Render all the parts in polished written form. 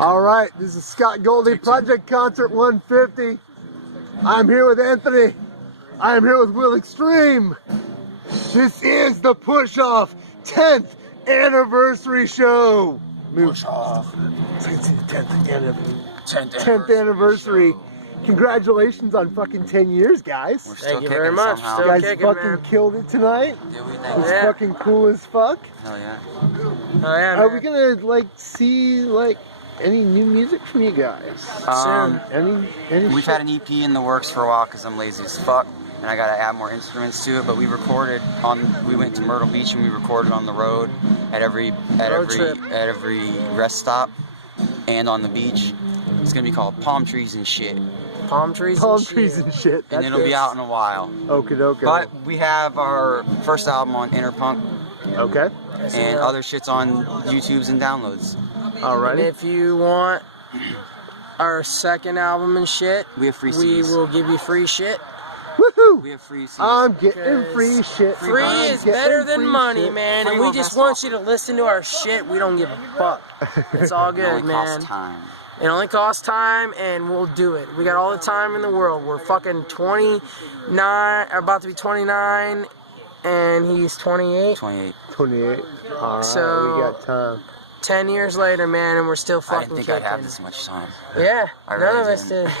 All right, this is Scott Goldie, Project Concert 150. I'm here with Anthony. I'm here with Will Extreme. This is the Push Off 10th anniversary show. Push Off. 10th anniversary. Congratulations on fucking 10 years, guys. Thank you very much. You guys fucking killed it tonight. Yeah, we It was fucking cool as fuck. Hell yeah. Oh yeah. Are we gonna see any new music from you guys? Um, Any We've shit? had an EP in the works for a while because I'm lazy as fuck, and I gotta add more instruments to it. But we recorded we went to Myrtle Beach and we recorded on the road at every rest stop and on the beach. It's gonna be called Palm Trees and Shit. Palm trees and shit. And it'll be out in a while. Okay. But we have our first album on Interpunk Okay. and other shit's on YouTubes and downloads. And Alrighty. if you want our second album and shit, We have free we CDs. will give you free shit. Woohoo! We have free CDs. I'm getting free shit. Free I'm is getting better than free money, shit. man. Free And we will just best want offer. you to listen to our shit. We don't give a fuck. It's all It good, only man. costs time. It only costs time, and we'll do it. We got all the time in the world. We're fucking 29, about to be 29, and he's 28. 28. 28. Alright, So- we got time. 10 years later, man, and we're still I fucking didn't think kicking. I'd have this much time. Yeah, I none really of us didn't. did.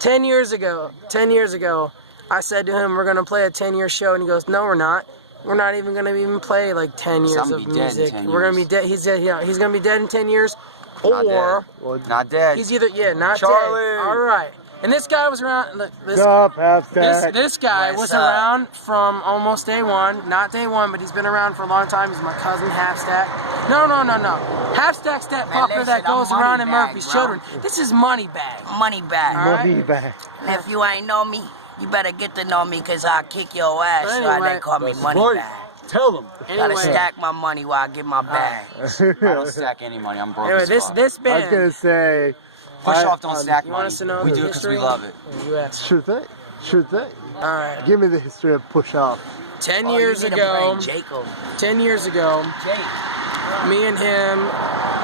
10 years ago, I said to him, we're going to play a 10-year show, and he goes, no, we're not. We're not even going to even play like 10 years I'm of gonna be dead in music. 10 We're going to be years. dead. He's dead. Yeah, he's going to be dead in 10 years, Not or dead. Not dead. he's either not Charlie. dead. All right. And this guy was around. Look, What's up, Halfstack? this guy What's was up? around from almost day one. Not day one, but he's been around for a long time. He's my cousin Halfstack. No. Halfstack's that Man, fucker listen, that goes I'm around in Moneybag, Murphy's bro. Children. This is Moneybag. Money back. All right. Money back. If you ain't know me, you better get to know me, cause I'll kick your ass. But So anyway, they call me Money Bag. Tell them. Gotta Anyway, stack my money while I get my bag. I don't stack any money. I'm broke. anyway, as this fuck. I was band. gonna say. Push Off don't um, stack You money. want us to know We the do it because we history? love it. You ask. Sure thing. All right. Give me the history of Push Off. 10 Oh, years you need to ago. bring Jacob. 10 years ago, Jake. me and him.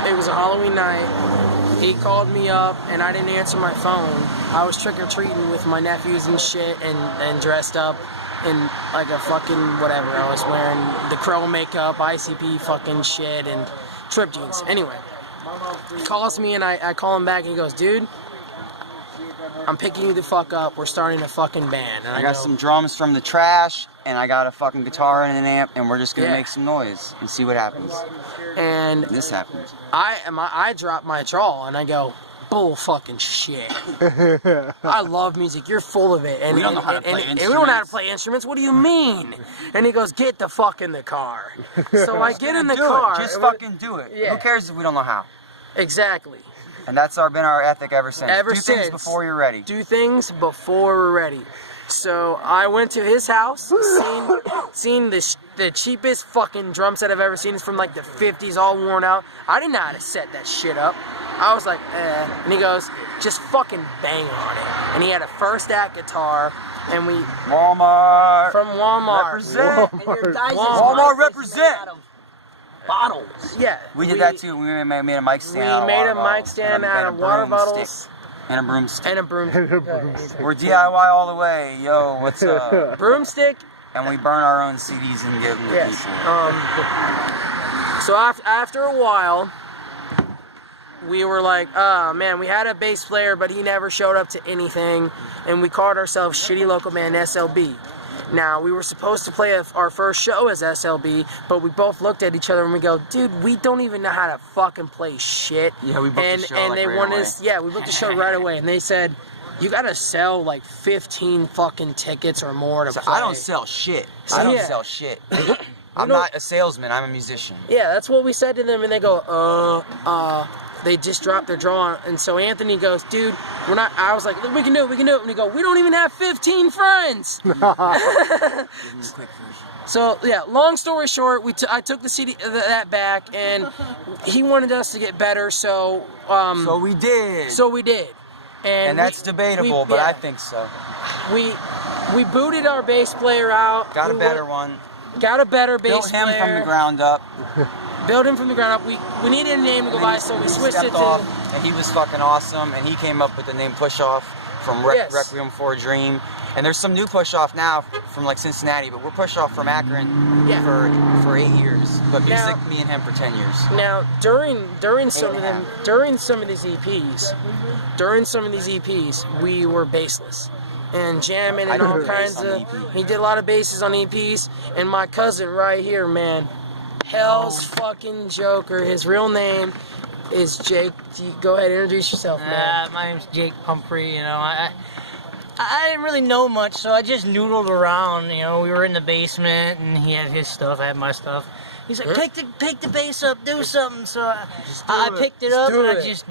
It was a Halloween night. He called me up and I didn't answer my phone. I was trick-or-treating with my nephews and shit and dressed up in like a fucking whatever. I was wearing the Crow makeup, ICP fucking shit, and trip jeans. Anyway, he calls me and I call him back and he goes, dude, I'm picking you the fuck up. We're starting a fucking band. And I got go, some drums from the trash, and I got a fucking guitar and an amp, and we're just gonna Yeah. make some noise and see what happens. and This happens. I drop my draw and I go, bull fucking shit. I love music. You're full of it. And We don't know how to play and we don't know how to instruments. play instruments. What do you mean? And he goes, get the fuck in the car. So I get in the Do car. it. Just It was- fucking do it. Yeah. Who cares if we don't know how? Exactly. And that's been our ethic ever since. Ever do things since. before you're ready. Do things before we're ready. So I went to his house, seen the cheapest fucking drum set I've ever seen. It's from like the 50s, all worn out. I didn't know how to set that shit up. I was like, eh. And he goes, just fucking bang on it. And he had a first act guitar, and we, Walmart. from Walmart. Represent. And your guys' Walmart mic is represent. made out of bottles. Yeah. We did that too. We made a mic stand. We out of made water a mic bottles stand and a- out and of a water broomstick. bottles And a broomstick. and a broom. And a broomstick. We're DIY all the way. Yo, what's up? Broomstick. And we burn our own CDs and give them to Yes. people. So after a while, we were like, oh man, we had a bass player, but he never showed up to anything, and we called ourselves Shitty Local Band SLB. Now, we were supposed to play our first show as SLB, but we both looked at each other and we go, dude, we don't even know how to fucking play shit. Yeah, we booked the and show, and like, they right wanted away. us, yeah, we booked the show right away, and they said, you gotta sell like 15 fucking tickets or more to So play. I don't sell shit. So, I don't yeah. sell shit. I'm don't- not a salesman. I'm a musician. Yeah, that's what we said to them, and they go, they just dropped their draw, and so Anthony goes, dude, we're not, I was like, we can do it, and he go, we don't even have 15 friends. Give me a quick version. So, yeah, long story short, I took the CD, that back, and he wanted us to get better, so, So we did. so we did. and that's debatable, but I think so. we booted our bass player out. Got a We better one. Got a better bass Built him player. from the ground up. build him from the ground up. We needed a name to go by, so we switched it stepped to. off, and he was fucking awesome, and he came up with the name Push Off from Yes. Requiem for a Dream. And there's some new Push Off now from like Cincinnati, but we're Push Off from Akron Yeah. for 8 years. But music, Now- me and him for 10 years. Now, during some of these EPs, we were bassless and jamming I and did all bass kinds on of. the EP. He did a lot of basses on EPs, and my cousin right here, man, Hell's fucking Joker. His real name is Jake. Go ahead, introduce yourself, man. My name's Jake Pumphrey. You know, I didn't really know much, so I just noodled around. You know, we were in the basement, and he had his stuff, I had my stuff. He's like, pick the bass up, do something. So I picked it up, do and it. I just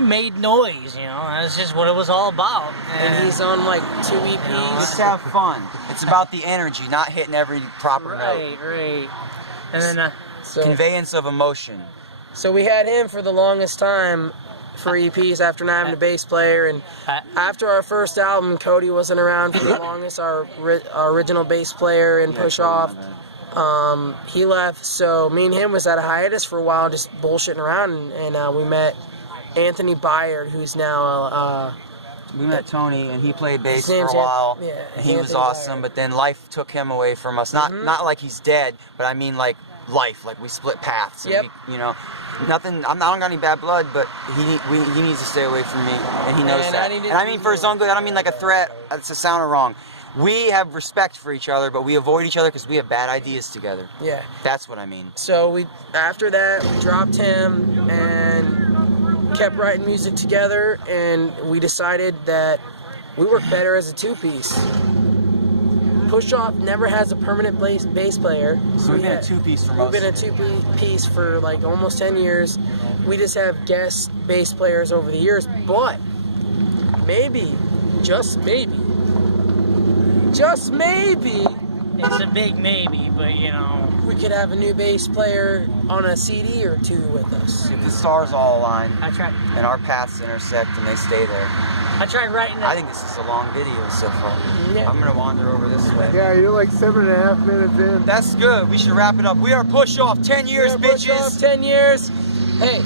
made noise. You know, that's just what it was all about. And he's on like 2 EPs. Just have fun. It's about the energy, not hitting every proper note. right. And then So, Conveyance of emotion. so we had him for the longest time for EPs after not having a bass player, and after our first album, Cody wasn't around for the longest. Our original bass player and Push Off, he left. So me and him was at a hiatus for a while, just bullshitting around, and we met Anthony Byard, who's now We met Tony, and he played bass His for a name's while, yeah, and he was Anthony awesome. Byard. But then life took him away from us. Not like he's dead, but I mean like life, like we split paths. And Yep. we, you know, nothing. I don't got any bad blood, but he needs to stay away from me, and he knows And that. I needed And I to mean be for his more. own good. I don't mean like a threat. That's a sound wrong. We have respect for each other, but we avoid each other because we have bad ideas together. yeah. That's what I mean. So after that we dropped him and kept writing music together, and we decided that we work better as a 2-piece. Push Off never has a permanent bass player. So we've been a 2-piece for most. We've been a 2-piece for like almost 10 years. We just have guest bass players over the years, but maybe, just maybe, it's a big maybe, but you know. we could have a new bass player on a CD or 2 with us. If the stars all align I tried and our paths intersect and they stay there, writing I think this is a long video so far. Yeah. I'm gonna wander over this way. Yeah, you're like 7.5 minutes in. That's good. We should wrap it up. We are Push Off 10 years, Yeah, Push Off bitches. 10 years. Hey,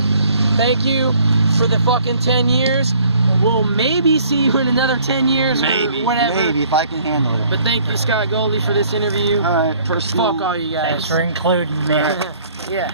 thank you for the fucking 10 years. We'll maybe see you in another 10 years or whatever. Maybe if I can handle it. But thank you, Scott Goldie, for this interview. All right, personal. Fuck all you guys. Thanks for including me. Yeah.